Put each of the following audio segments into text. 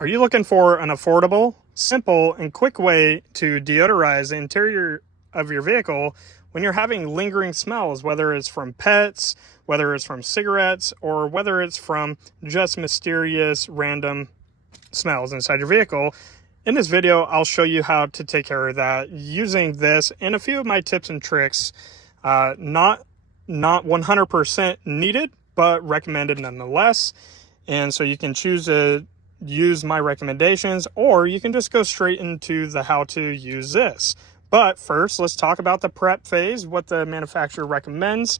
Are you looking for an affordable, simple, and quick way to deodorize the interior of your vehicle when you're having lingering smells, whether it's from pets, whether it's from cigarettes, or whether it's from just mysterious random smells inside your vehicle? In this video, I'll show you how to take care of that using this and a few of my tips and tricks. Not 100% needed, but recommended nonetheless. And so you can choose to use my recommendations, or you can just go straight into the how to use this. But first, let's talk about the prep phase, what the manufacturer recommends.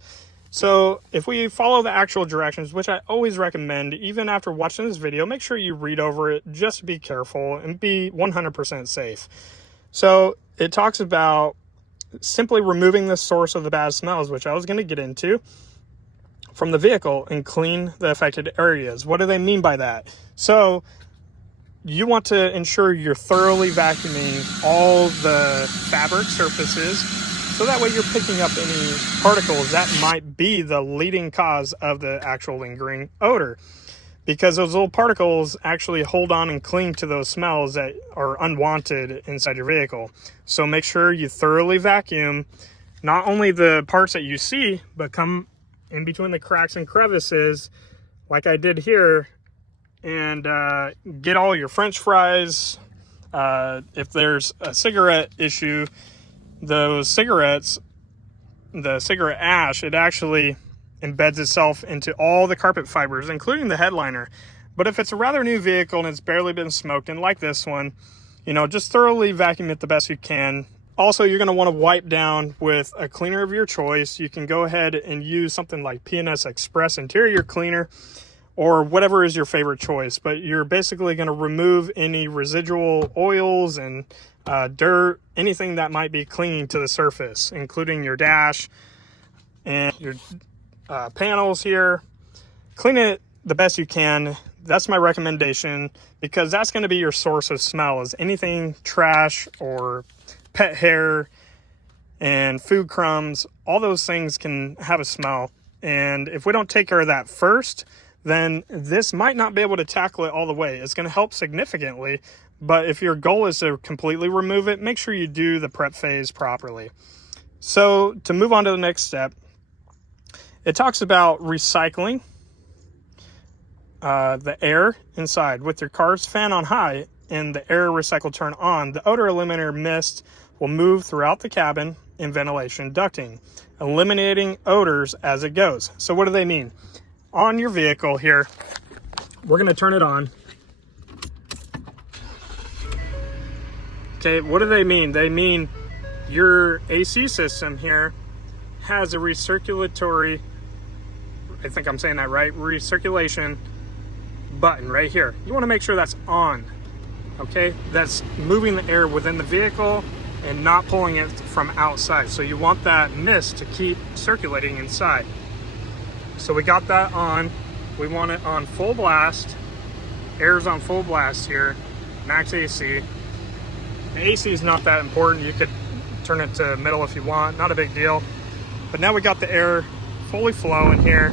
So if we follow the actual directions, which I always recommend, even after watching this video, make sure you read over it, just be careful and be 100% safe. So it talks about simply removing the source of the bad smells, which I was going to get into, from the vehicle and clean the affected areas. What do they mean by that? So you want to ensure you're thoroughly vacuuming all the fabric surfaces, so that way you're picking up any particles that might be the leading cause of the actual lingering odor, because those little particles actually hold on and cling to those smells that are unwanted inside your vehicle. So make sure you thoroughly vacuum not only the parts that you see, but come in between the cracks and crevices like I did here, and get all your French fries. If there's a cigarette issue, those cigarettes, the cigarette ash, it actually embeds itself into all the carpet fibers, including the headliner. But if it's a rather new vehicle and it's barely been smoked, and like this one, just thoroughly vacuum it the best you can. Also, you're going to want to wipe down with a cleaner of your choice. You can go ahead and use something like P&S Express Interior Cleaner, or whatever is your favorite choice. But you're basically going to remove any residual oils and dirt, anything that might be clinging to the surface, including your dash and your panels here. Clean it the best you can. That's my recommendation, because that's going to be your source of smell, is anything trash or pet hair and food crumbs. All those things can have a smell, and if we don't take care of that first, then this might not be able to tackle it all the way. It's going to help significantly, but if your goal is to completely remove it, make sure you do the prep phase properly. So to move on to the next step, it talks about recycling the air inside. With your car's fan on high and the air recycle turn on, the odor eliminator mist will move throughout the cabin in ventilation ducting, eliminating odors as it goes. So what do they mean? On your vehicle here, we're going to turn it on. Okay, what do they mean? They mean your AC system here has a recirculatory, I think I'm saying that right, recirculation button right here. You want to make sure that's on. Okay, that's moving the air within the vehicle and not pulling it from outside. So you want that mist to keep circulating inside. So we got that on. We want it on full blast. Air's on full blast here, max AC. The AC is not that important. You could turn it to middle if you want, not a big deal. But now we got the air fully flowing here.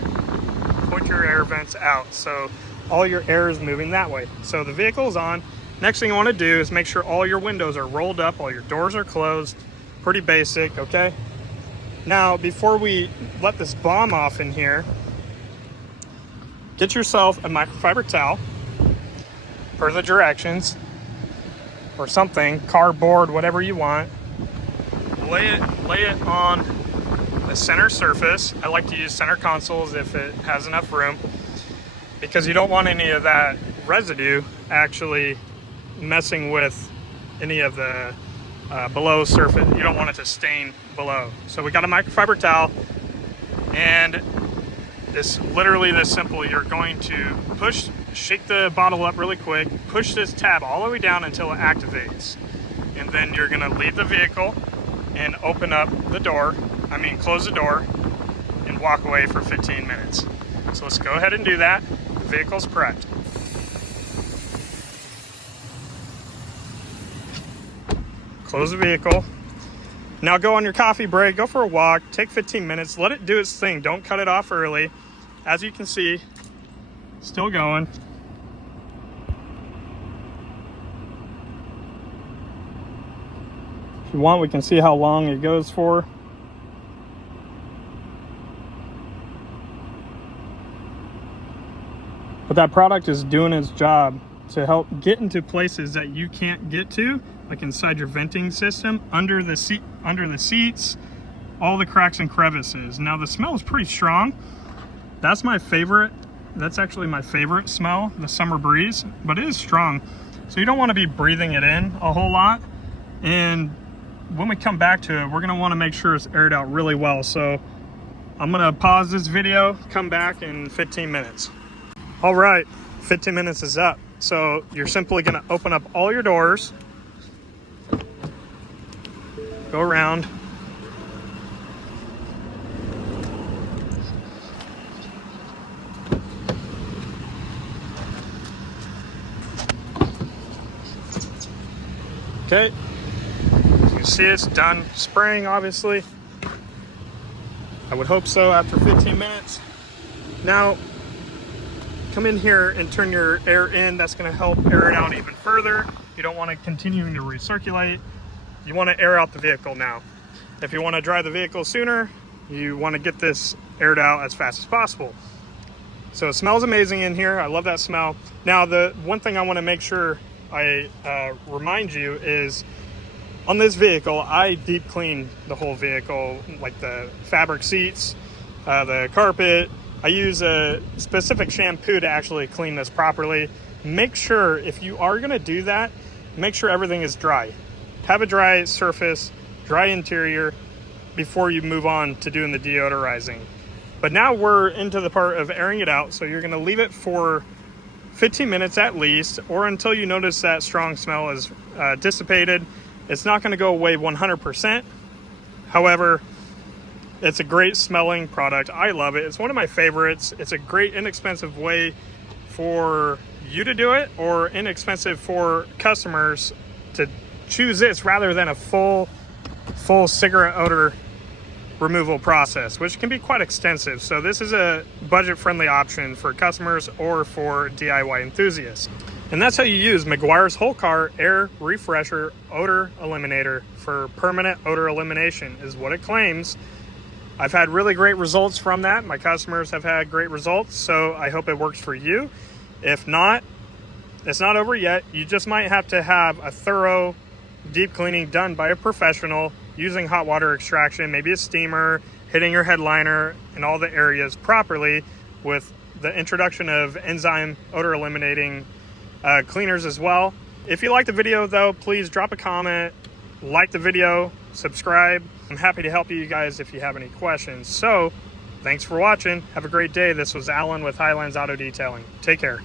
Point your air vents out, so all your air is moving that way. So the vehicle is on. Next thing you want to do is make sure all your windows are rolled up, all your doors are closed. Pretty basic, okay? Now, before we let this bomb off in here, get yourself a microfiber towel per the directions, or something, cardboard, whatever you want. Lay it on the center surface. I like to use center consoles if it has enough room, because you don't want any of that residue actually messing with any of the below surface. You don't want it to stain below. So we got a microfiber towel, and it's literally this simple. You're going to shake the bottle up really quick, push this tab all the way down until it activates, and then you're going to leave the vehicle and open up the door, close the door, and walk away for 15 minutes. So let's go ahead and do that. The vehicle's prepped. Close the vehicle. Now go on your coffee break, go for a walk, take 15 minutes, let it do its thing. Don't cut it off early. As you can see, still going. If you want, we can see how long it goes for. But that product is doing its job to help get into places that you can't get to, like inside your venting system, under the seats, all the cracks and crevices. Now the smell is pretty strong. That's my favorite. That's actually my favorite smell, the summer breeze, but it is strong. So you don't want to be breathing it in a whole lot. And when we come back to it, we're going to want to make sure it's aired out really well. So I'm going to pause this video, come back in 15 minutes. All right, 15 minutes is up. So you're simply going to open up all your doors, go around, okay, you can see it's done spraying, obviously. I would hope so after 15 minutes. Now, come in here and turn your air in. That's going to help air it out even further. You don't want to continue to recirculate. You want to air out the vehicle now. If you want to dry the vehicle sooner, you want to get this aired out as fast as possible. So it smells amazing in here. I love that smell. Now, the one thing I want to make sure I remind you is on this vehicle, I deep clean the whole vehicle, like the fabric seats, the carpet. I use a specific shampoo to actually clean this properly. Make sure, if you are going to do that, make sure everything is dry. Have a dry surface, dry interior before you move on to doing the deodorizing. But now we're into the part of airing it out. So you're going to leave it for 15 minutes at least, or until you notice that strong smell is dissipated. It's not going to go away 100%. However, it's a great smelling product. I love it. It's one of my favorites. It's a great inexpensive way for you to do it, or inexpensive for customers to choose this rather than a full cigarette odor removal process, which can be quite extensive. So this is a budget-friendly option for customers or for DIY enthusiasts. And that's how you use Meguiar's Whole Car Air Refresher Odor Eliminator for permanent odor elimination, is what it claims. I've had really great results from that. My customers have had great results, so I hope it works for you. If not, it's not over yet. You just might have to have a thorough deep cleaning done by a professional using hot water extraction, maybe a steamer, hitting your headliner and all the areas properly with the introduction of enzyme odor eliminating cleaners as well. If you like the video though, please drop a comment, like the video, subscribe. I'm happy to help you guys if you have any questions. So thanks for watching. Have a great day. This was Alan with Highlands Auto Detailing. Take care.